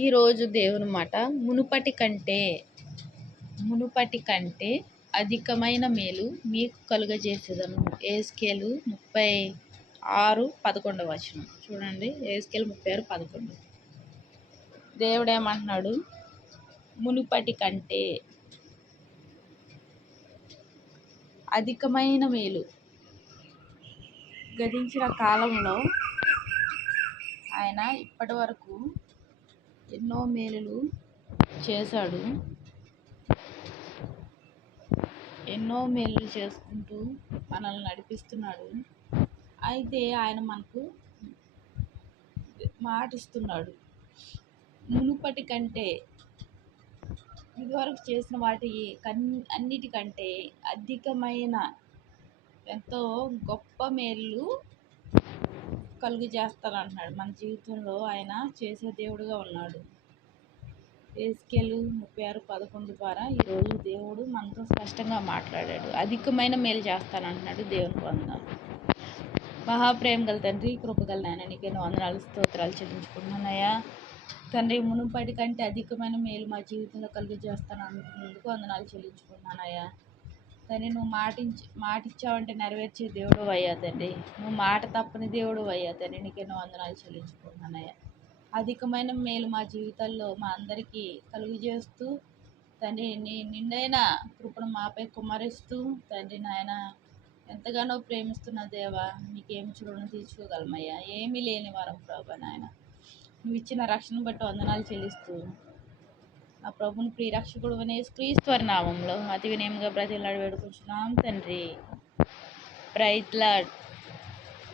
ఈరోజు దేవుని మాట మునుపటి కంటే అధికమైన మేలు మీకు కలుగజేసేదను. యేస్కేలు 36:11 చూడండి. యేస్కేలు 36:11. దేవుడు ఏమంటున్నాడు? మునుపటి కంటే అధికమైన మేలు. గతించిన కాలంలో ఆయన ఇప్పటి వరకు ఎన్నో మేలులు చేశాడు. ఎన్నో మేలులు చేసుకుంటూ మనల్ని నడిపిస్తున్నాడు. అయితే ఆయన మనకు మాటిస్తున్నాడు. మునుపటి కంటే, ఇదివరకు చేసిన వాటి అన్నిటికంటే అధికమైన ఎంతో గొప్ప మేలు కలుగు చేస్తానంటున్నాడు. మన జీవితంలో ఆయన చేసే దేవుడుగా ఉన్నాడు. యేస్కేలు 36:11 ద్వారా ఈరోజు దేవుడు మనతో స్పష్టంగా మాట్లాడాడు. అధికమైన మేలు చేస్తానంటున్నాడు. దేవునికి వందనాలు. మహాప్రేమ గల తండ్రి, కృపగల నాయన, నీకే వందనాలు, స్తోత్రాలు చెల్లించుకుంటున్నానయ్యా. తండ్రి, మునుపటి కంటే అధికమైన మేలు మా జీవితంలో కలిగి చేస్తాను అంటున్నందుకు వందనాలు చెల్లించుకుంటున్నానయ్యా. తండ్రి, నువ్వు మాటిచ్చావంటే నెరవేర్చే దేవుడు అయ్యా తండ్రి. నువ్వు మాట తప్పని దేవుడు అయ్యా తండ్రి. నీకెన్నో వందనాలు చెల్లించుకుంటున్నానయ్యా. అధికమైన మేలు మా జీవితాల్లో మా అందరికీ కలుగు చేస్తూ తండ్రి, నీ నిండైన కృపను మాపై కుమ్మరిస్తూ తండ్రి నాయన, ఎంతగానో ప్రేమిస్తున్న దేవా, నీకేమి రుణం తీర్చుకోగలమయ్యా. ఏమీ లేని వారం ప్రభా నాయన, నువ్వు ఇచ్చిన రక్షణ బట్టి వందనాలు చెల్లిస్తూ నా ప్రభుని ప్రియరక్షకుడు యేసుక్రీస్తు వారి నామంలో అతి వినయంగా బ్రతిమలాడి వేడుకుంటున్నాం తండ్రి. Praise lord.